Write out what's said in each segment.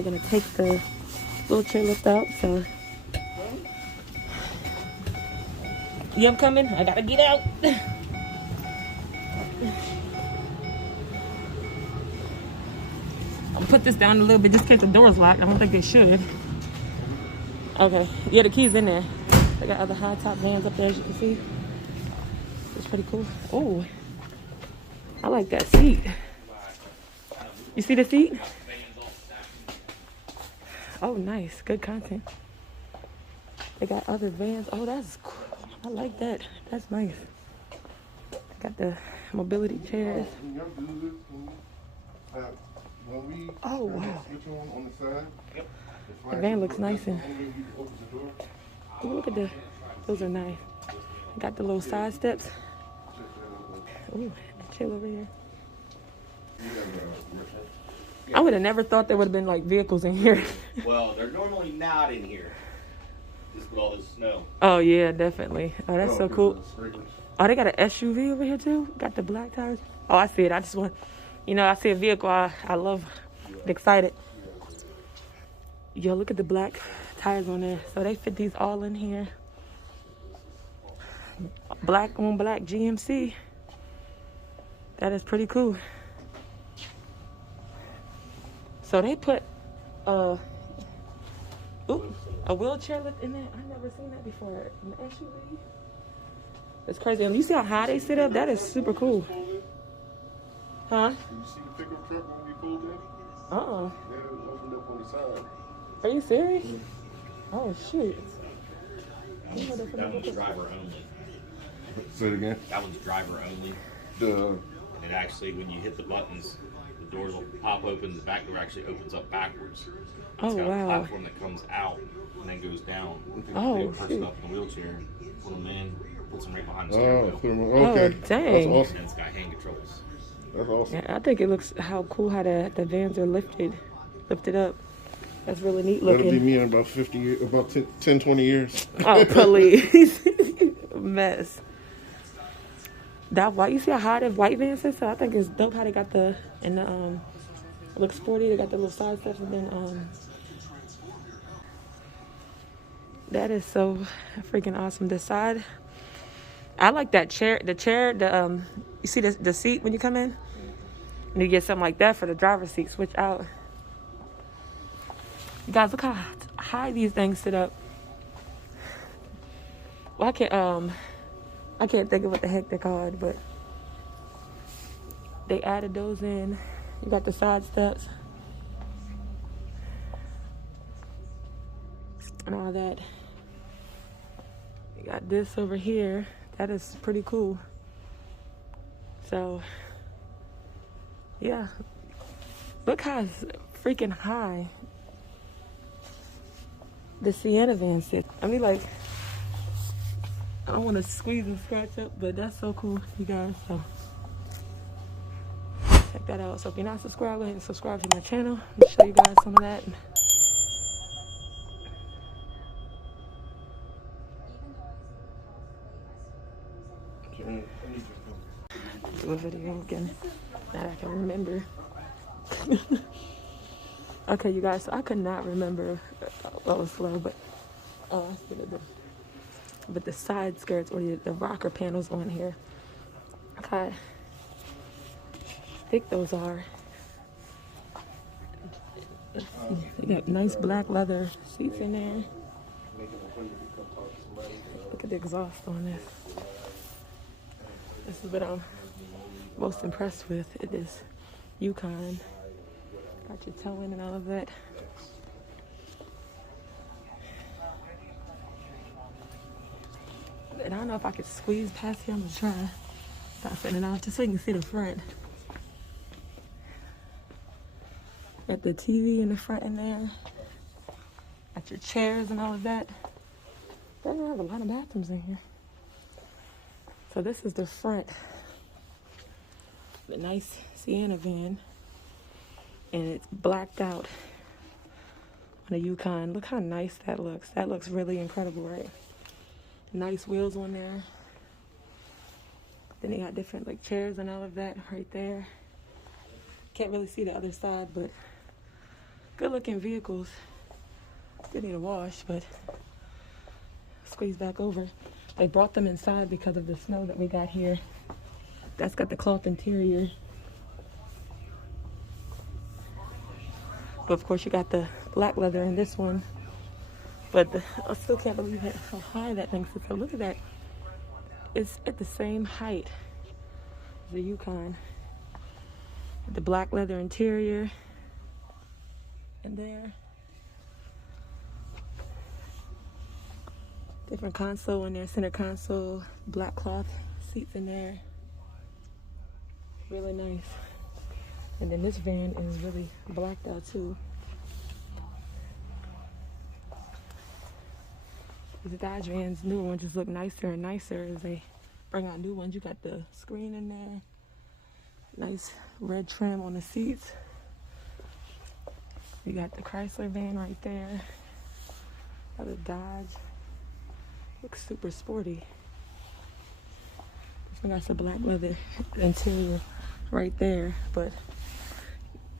they're gonna take the wheelchair lift out, so. Yeah, I'm coming. I gotta get out. I'll put this down a little bit just in case the door's locked. I don't think they should. Okay. Yeah, the key's in there. They got other high top vans up there, as you can see. It's pretty cool. Oh, I like that seat. You see the seat? Oh, nice. Good content. They got other vans. Oh, that's cool. I like that. That's nice. Got the mobility chairs. Oh, wow. The van looks nice. And ooh, look at the, those are nice. Got the little side steps. Ooh, chill over here. I would have never thought there would have been like vehicles in here. Well, they're normally not in here. Just with all this snow. Oh yeah, definitely. Oh, that's so cool. Oh, they got an SUV over here too. Got the black tires. Oh, I see it. I just want, you know, I see a vehicle I love. I'm excited. Yo, look at the black tires on there. So they fit these all in here. Black on black GMC. That is pretty cool. So they put a wheelchair lift in there. I've never seen that before. An SUV. It's crazy. And you see how high they sit up? That is super cool. Huh? Did you see the pickup truck when we pulled in? Uh-uh. Yeah, it was opened up on the side. Are you serious? Oh, shoot. That one's driver only. Say it again. That one's driver only. The And it actually, when you hit the buttons, the doors will pop open. The back door actually opens up backwards. It's got a platform that comes out and then goes down. Oh, they person up in the wheelchair, put them in, puts them right behind the oh, steering wheel. okay. Oh, dang. That's awesome. And it's got hand controls. That's awesome. Yeah, I think it looks how cool how the vans are lifted up. That's really neat That'll be looking. me in about 50 years, about 10, 20 years. Oh, please. Mess. That white, you see how high that white van sits? So I think it's dope how they got the, and the, it looks sporty. They got the little side steps and then, that is so freaking awesome. The side, I like that chair, you see the seat when you come in? And you get something like that for the driver's seat, switch out. Guys, look how high these things sit up. Well, I can't think of what the heck they're called, but they added those in. You got the side steps and all that. You got this over here. That is pretty cool. So, yeah. Look how freaking high the Sienna van sits. I mean, like, I don't want to squeeze and scratch up, but that's so cool, you guys. So check that out. So if you're not subscribed, go ahead and subscribe to my channel. Let me show you guys some of that. Do a video again that I can remember. Okay, you guys. So I could not remember. Well, it was slow, but with the side skirts or the rocker panels on here. Okay. I think those are. They got nice black leather seats in there. Look at the exhaust on this. This is what I'm most impressed with. It is Yukon. Got your towing and all of that. And I don't know if I could squeeze past here. I'm gonna try. Stop setting it off just so you can see the front. Got the TV in the front in there. Got your chairs and all of that. They don't have a lot of bathrooms in here. So this is the front. The nice Sienna van. And it's blacked out on a Yukon. Look how nice that looks. That looks really incredible, right? Nice wheels on there. Then they got different like chairs and all of that right there. Can't really see the other side, but Good looking vehicles. They need a wash, but squeeze back over. They brought them inside because of the snow that we got here. That's got the cloth interior. But of course you got the black leather in this one. But I still can't believe how high that thing sits. So look at that. It's at the same height as the Yukon. The black leather interior. And there. Different console in there, center console, black cloth seats in there. Really nice. And then this van is really blacked out too. The Dodge vans, newer ones, just look nicer and nicer as they bring out new ones. You got the screen in there. Nice red trim on the seats. You got the Chrysler van right there. Got a Dodge. Looks super sporty. This one got some black leather interior right there, but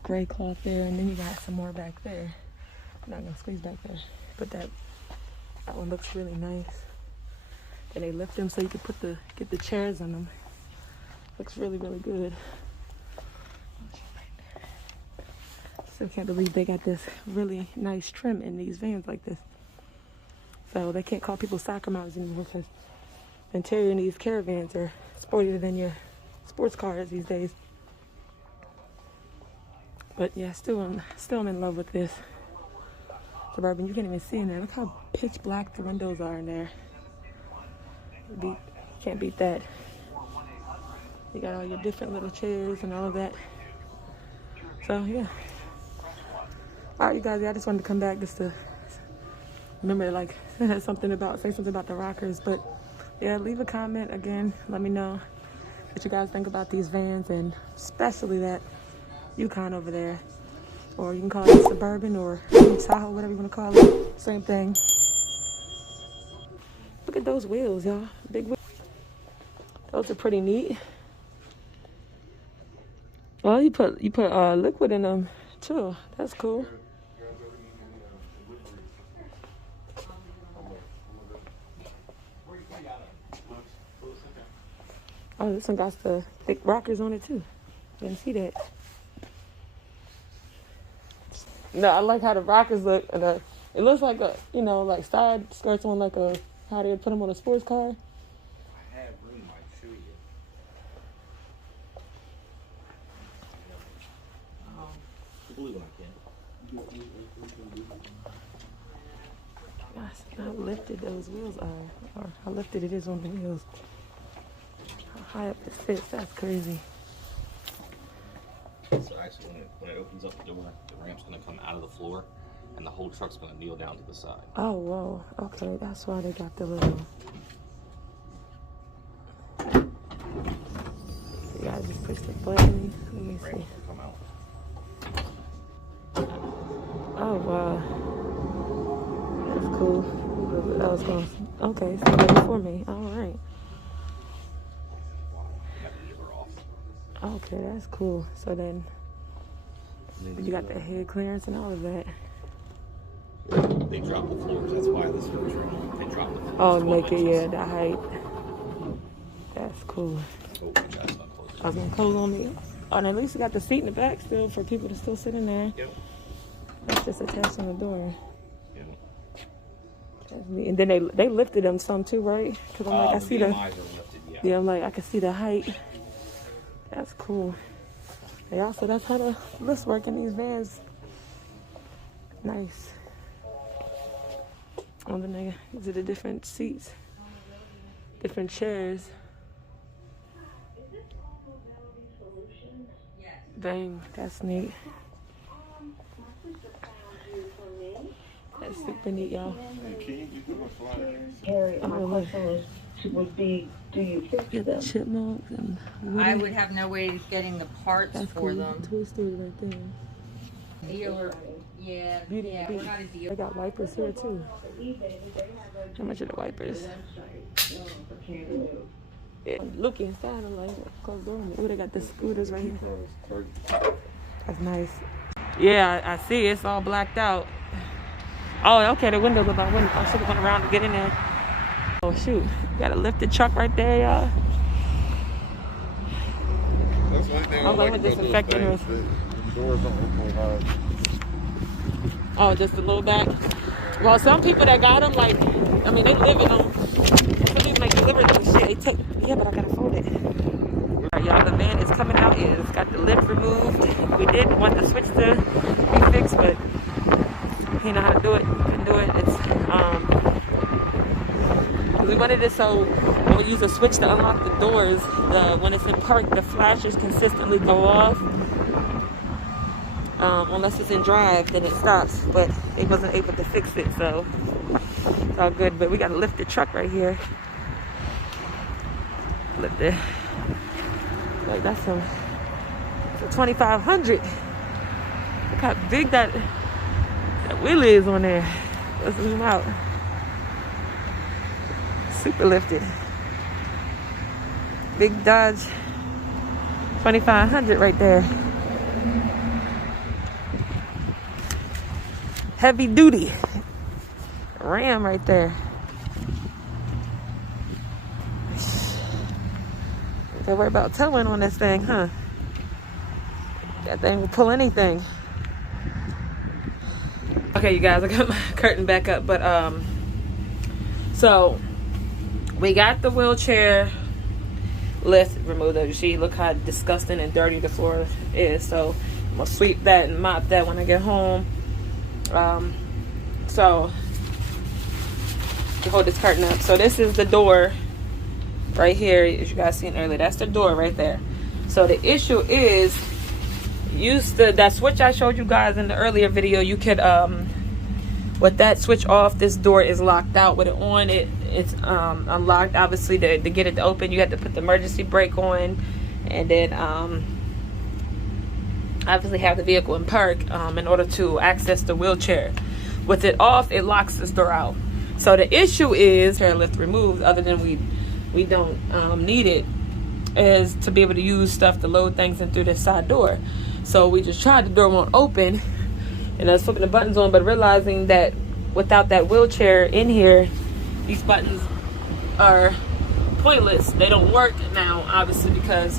gray cloth there, and then you got some more back there. I'm not gonna squeeze back there, but that one looks really nice. And they lift them so you can get the chairs on them. Looks really, really good. Still can't believe they got this really nice trim in these vans like this. So they can't call people soccer moms anymore because the interior in these caravans are sportier than your sports cars these days. But yeah, still I'm in love with this Suburban. You can't even see in there. Look how pitch black the windows are in there. Can't beat that. You got all your different little chairs and all of that. So yeah. All right, you guys. I just wanted to come back just to remember, like, say something about the rockers. But yeah, leave a comment again. Let me know what you guys think about these vans, and especially that Yukon over there, or you can call it Suburban or Tahoe, whatever you want to call it. Same thing. Look at those wheels, y'all. Big wheels. Those are pretty neat. Well, you put liquid in them too. That's cool. Oh, this one got the thick rockers on it too. Didn't see that. No, I like how the rockers look. And it looks like like side skirts on like how they would put them on a sports car. I have room, I'd show you. The blue one I can. Gosh, how lifted those wheels are, or how lifted it is on the wheels. How high up it sits, that's crazy. So actually, when it opens up the door, the ramp's going to come out of the floor, and the whole truck's going to kneel down to the side. Oh, whoa. Okay, that's why they got the little... You gotta just push the button. Let me see. Come out. Oh, wow. That's cool. That was going... Okay, so ready for me. All right. Okay, that's cool. So then you got the head clearance and all of that. They drop the floors. That's why this was wrong. They drop the floors. Oh, make it, yeah, the height. That's cool. Oh, that's not closed. I was going to close on me. Oh, and at least you got the seat in the back still for people to still sit in there. Yep. That's just attached on the door. Yep. That's neat. And then they lifted them some too, right? Because I'm like, I see the... VMIs are lifted, yeah. Yeah, I'm like, I can see the height. That's cool. Yeah, also that's how the lifts work in these vans. Nice. Oh, then these are the different seats, different chairs. Dang, that's neat. That's super neat, y'all. Harry, my question would be, do you think Yeah, the chipmunks and Woody. I would have no way of getting the parts That's for cool. them. Toy Story right there. Dealer, yeah, Beauty yeah, and we're Beast. not a They dealer. got wipers here too. How much are the wipers? Yeah, look inside. I'm like, close the door. Oh, they got the scooters right here. That's nice. Yeah, I see. It's all blacked out. Oh, okay. The windows are window. I should have went around to get in there. Oh shoot! Got a lifted truck right there, y'all. That's the only thing I I'm like going about to disinfect those it. things. The doors don't open hard. Oh, just a little back. Well, some people that got them, like, I mean, they live in them. Some people like deliver them shit. They take. Yeah, but I gotta fold it. All right, y'all. The van is coming out. It's got the lift removed. We did want the switch to be fixed, but he know how to do it. Couldn't do it. It's we wanted it so when we use a switch to unlock the doors, when it's in park, the flashes consistently go off. Unless it's in drive, then it stops. But they wasn't able to fix it, so it's all good. But we got to lift the truck right here. Lift it. Like that's some 2,500. Look how big that wheel is on there. Let's zoom out. Super lifted. Big Dodge 2,500 right there. Heavy duty Ram right there. Don't worry about towing on this thing, huh? That thing will pull anything. Okay, you guys, I got my curtain back up, but so we got the wheelchair lift removed. You see, look how disgusting and dirty the floor is. So I'm gonna sweep that and mop that when I get home. So to hold this curtain up. So this is the door right here, as you guys seen earlier. That's the door right there. So the issue is, that switch I showed you guys in the earlier video, you could with that switch off, this door is locked out. With it on, it's unlocked. Obviously, to get it to open, you have to put the emergency brake on, and then obviously have the vehicle in park in order to access the wheelchair. With it off, it locks this door out. So the issue is, lift removed, other than we don't need it, is to be able to use stuff to load things in through this side door. So we just tried, the door won't open, and I was flipping the buttons on, but realizing that without that wheelchair in here, these buttons are pointless. They don't work now, obviously, because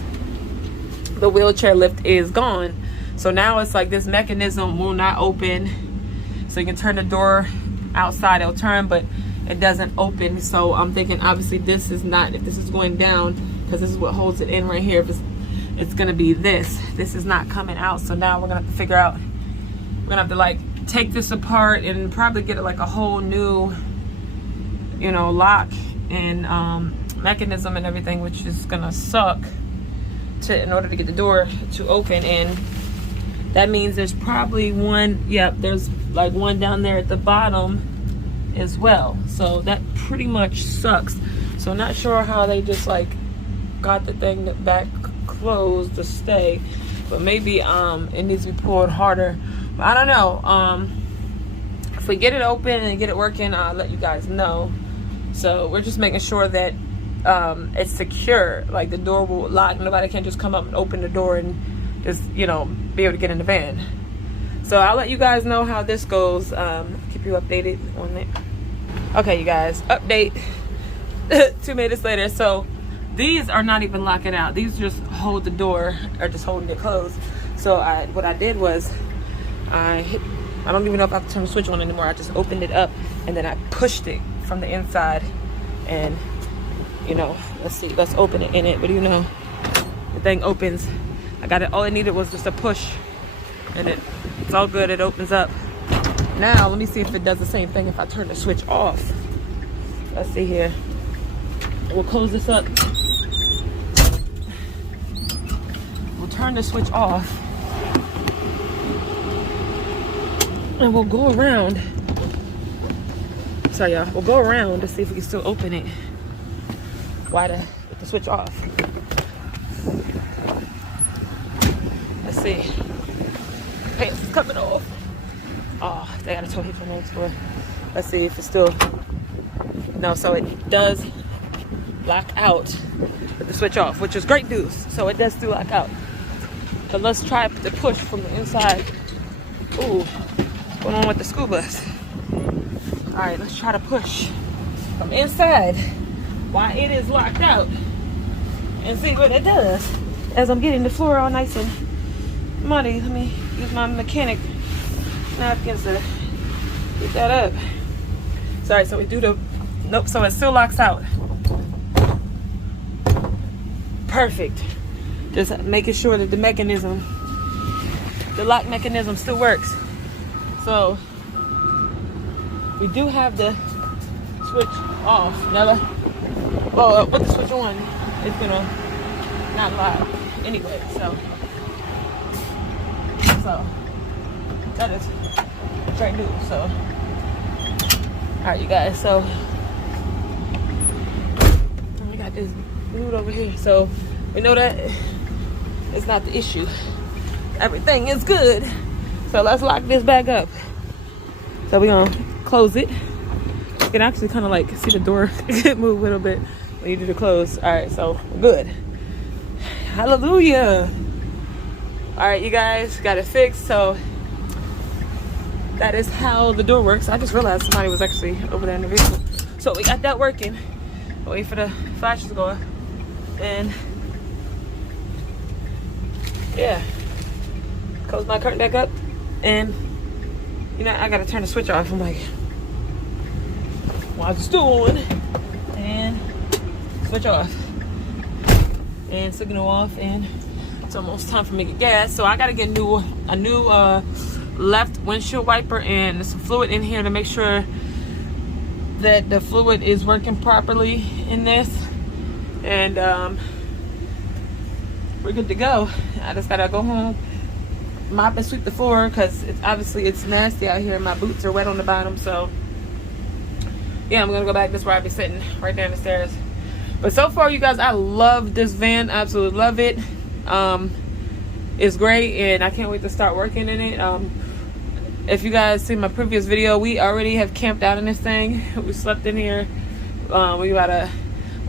the wheelchair lift is gone. So now it's like this mechanism will not open. So you can turn the door outside, it'll turn, but it doesn't open. So I'm thinking, obviously, this is not, if this is going down, because this is what holds it in right here, if it's gonna be this is not coming out. So now we're gonna have to figure out, we're gonna have to like take this apart and probably get it like a whole new, you know, lock and mechanism and everything, which is gonna suck in order to get the door to open. And that means there's probably one, there's like one down there at the bottom as well. So that pretty much sucks. So I'm not sure how they just like got the thing back closed to stay, but maybe it needs to be pulled harder. But I don't know. If we get it open and get it working, I'll let you guys know. So we're just making sure that it's secure, like the door will lock, nobody can just come up and open the door and just, you know, be able to get in the van. So I'll let you guys know how this goes. Keep you updated on it. Okay, you guys, update 2 minutes later. So these are not even locking out, these just hold the door, or just holding it closed. So what I did was I don't even know if I have to turn the switch on anymore. I just opened it up and then I pushed it from the inside, and you know, let's open it in it. What do you know, the thing opens. I got it, all I needed was just a push, and it's all good, it opens up. Now let me see if it does the same thing if I turn the switch off. Let's see here. We'll close this up. We'll turn the switch off, and we'll go around. Sorry, y'all. We'll go around to see if we can still open it with the switch off. Let's see. Pants is coming off. Oh, they got a tow hitch on next door. Let's see if it's still. No, so it does lock out with the switch off, which is great news. So it does still lock out. But let's try to push from the inside Ooh, what's going on with the school bus? All right, let's try to push from inside while it is locked out and see what it does. As I'm getting the floor all nice and muddy, let me use my mechanic napkins to get that up. Sorry, so we do the, nope, so it still locks out. Perfect. Just making sure that the mechanism, the lock mechanism still works. So we do have the switch off. Now, well, with the switch on, it's gonna not lock anyway. So that is great news. So, all right, you guys. So we got this dude over here. So we know that it's not the issue. Everything is good. So let's lock this back up. So we're gonna close it. You can actually kind of like see the door move a little bit when you do the close. All right, so we're good. Hallelujah. All right, you guys, got it fixed. So that is how the door works. I just realized somebody was actually over there in the vehicle. So we got that working. Wait for the flashes to go up. And yeah, close my curtain back up. And you know, I gotta turn the switch off. I'm like, while it's still on, and switch off and signal off, and it's almost time for me to get gas. So I gotta get a new left windshield wiper and some fluid in here to make sure that the fluid is working properly in this, and we're good to go. I just gotta go home, mop and sweep the floor, because obviously it's nasty out here. My boots are wet on the bottom. So yeah, I'm gonna go back. This is where I'll be sitting, right there on the stairs. But so far, you guys, I love this van. Absolutely love it. It's great, and I can't wait to start working in it. If you guys see my previous video, we already have camped out in this thing. We slept in here. We got a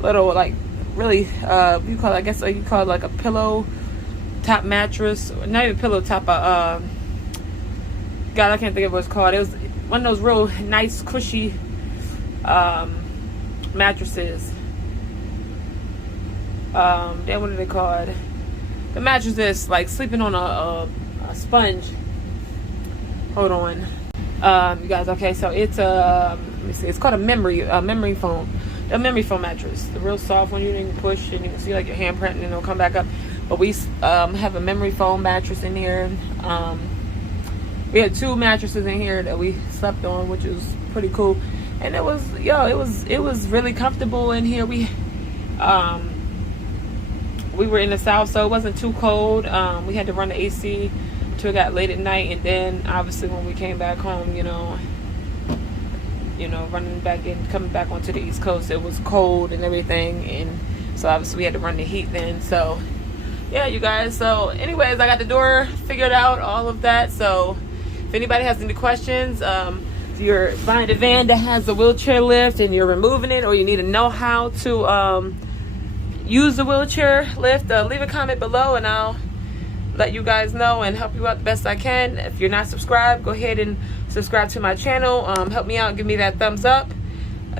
little, like, really, you call it, I guess you call it like a pillow top mattress. Not even pillow top, God, I can't think of what it's called. It was one of those real nice, cushy mattresses. Then what are they called? The mattress is like sleeping on a sponge. Hold on, you guys. Okay, so it's let me see. It's called a memory foam. A memory foam mattress. The real soft one you can push and you can see like your handprint and it'll come back up. But we have a memory foam mattress in here. We had 2 mattresses in here that we slept on, which was pretty cool. And it was, it was really comfortable in here. We were in the south, so it wasn't too cold. We had to run the AC until it got late at night, and then obviously when we came back home, you know, running back in, coming back onto the East Coast, it was cold and everything, and so obviously we had to run the heat then. So yeah, you guys. So anyways, I got the door figured out, all of that. So if anybody has any questions, if you're buying a van that has a wheelchair lift and you're removing it, or you need to know how to use the wheelchair lift, leave a comment below and I'll let you guys know and help you out the best I can. If you're not subscribed, go ahead and subscribe to my channel. Help me out, give me that thumbs up,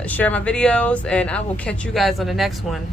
share my videos, and I will catch you guys on the next one.